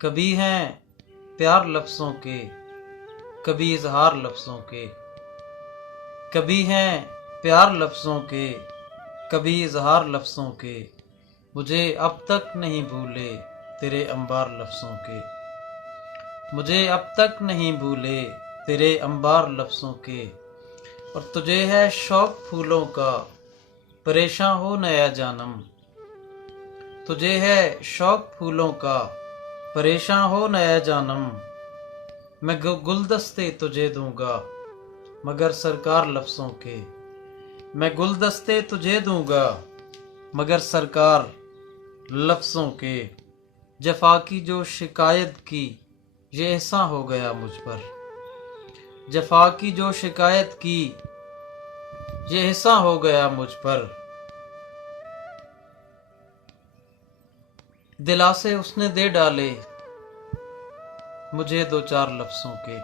کبھی ہیں پیار لفظوں کے، کبھی اظہار لفظوں کے، کبھی ہیں پیار لفظوں کے، کبھی اظہار لفظوں کے، مجھے اب تک نہیں بھولے تیرے انبار لفظوں کے، مجھے اب تک نہیں بھولے تیرے انبار لفظوں کے۔ اور تجھے ہے شوق پھولوں کا، پریشاں ہو نیا جانم، تجھے ہے شوق پھولوں کا، پریشاں ہو نیا جانم، میں گلدستے تجھے دوں گا مگر سرکار لفظوں کے، میں گلدستے تجھے دوں گا مگر سرکار لفظوں کے۔ جفا کی جو شکایت کی یہ احساں ہو گیا مجھ پر، جفا کی جو شکایت کی یہ احساں ہو گیا مجھ پر، دلاسے اس نے دے ڈالے مجھے دو چار لفظوں کے،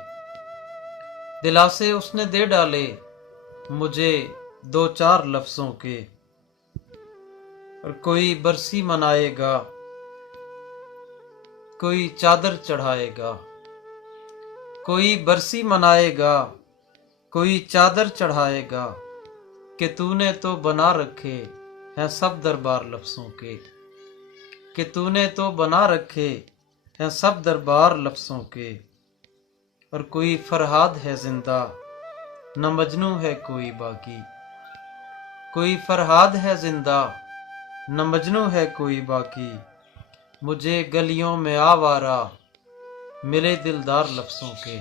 دلاسے اس نے دے ڈالے مجھے دو چار لفظوں کے۔ اور کوئی برسی منائے گا، کوئی چادر چڑھائے گا، کوئی برسی منائے گا، کوئی چادر چڑھائے گا، کہ تو نے تو بنا رکھے ہیں سب دربار لفظوں کے، کہ تو نے تو بنا رکھے ہیں سب دربار لفظوں کے۔ اور کوئی فرہاد ہے زندہ نہ مجنوں ہے کوئی باقی، کوئی فرہاد ہے زندہ نہ مجنوں ہے کوئی باقی، مجھے گلیوں میں آوارہ ملے دلدار لفظوں کے،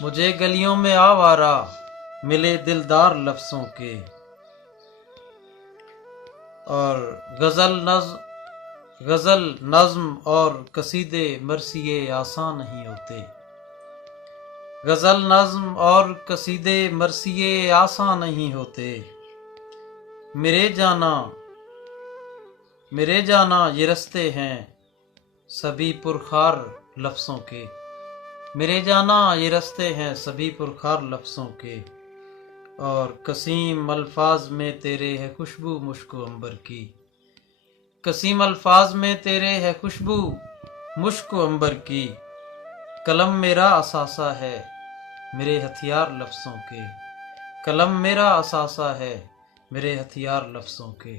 مجھے گلیوں میں آوارہ ملے دلدار لفظوں کے۔ اور غزل نظم اور قصیدے مرثیے آسان نہیں ہوتے، غزل نظم اور قصیدے مرثیے آسان نہیں ہوتے، میرے جانا یہ رستے ہیں سبھی پرخار لفظوں کے، میرے جانا یہ رستے ہیں سبھی پرخار لفظوں کے۔ اور قسیم الفاظ میں تیرے ہے خوشبو مشک و عنبر کی، قسیم الفاظ میں تیرے ہے خوشبو مشک و عنبر کی، قلم میرا اثاثہ ہے میرے ہتھیار لفظوں کے، قلم میرا اثاثہ ہے میرے ہتھیار لفظوں کے۔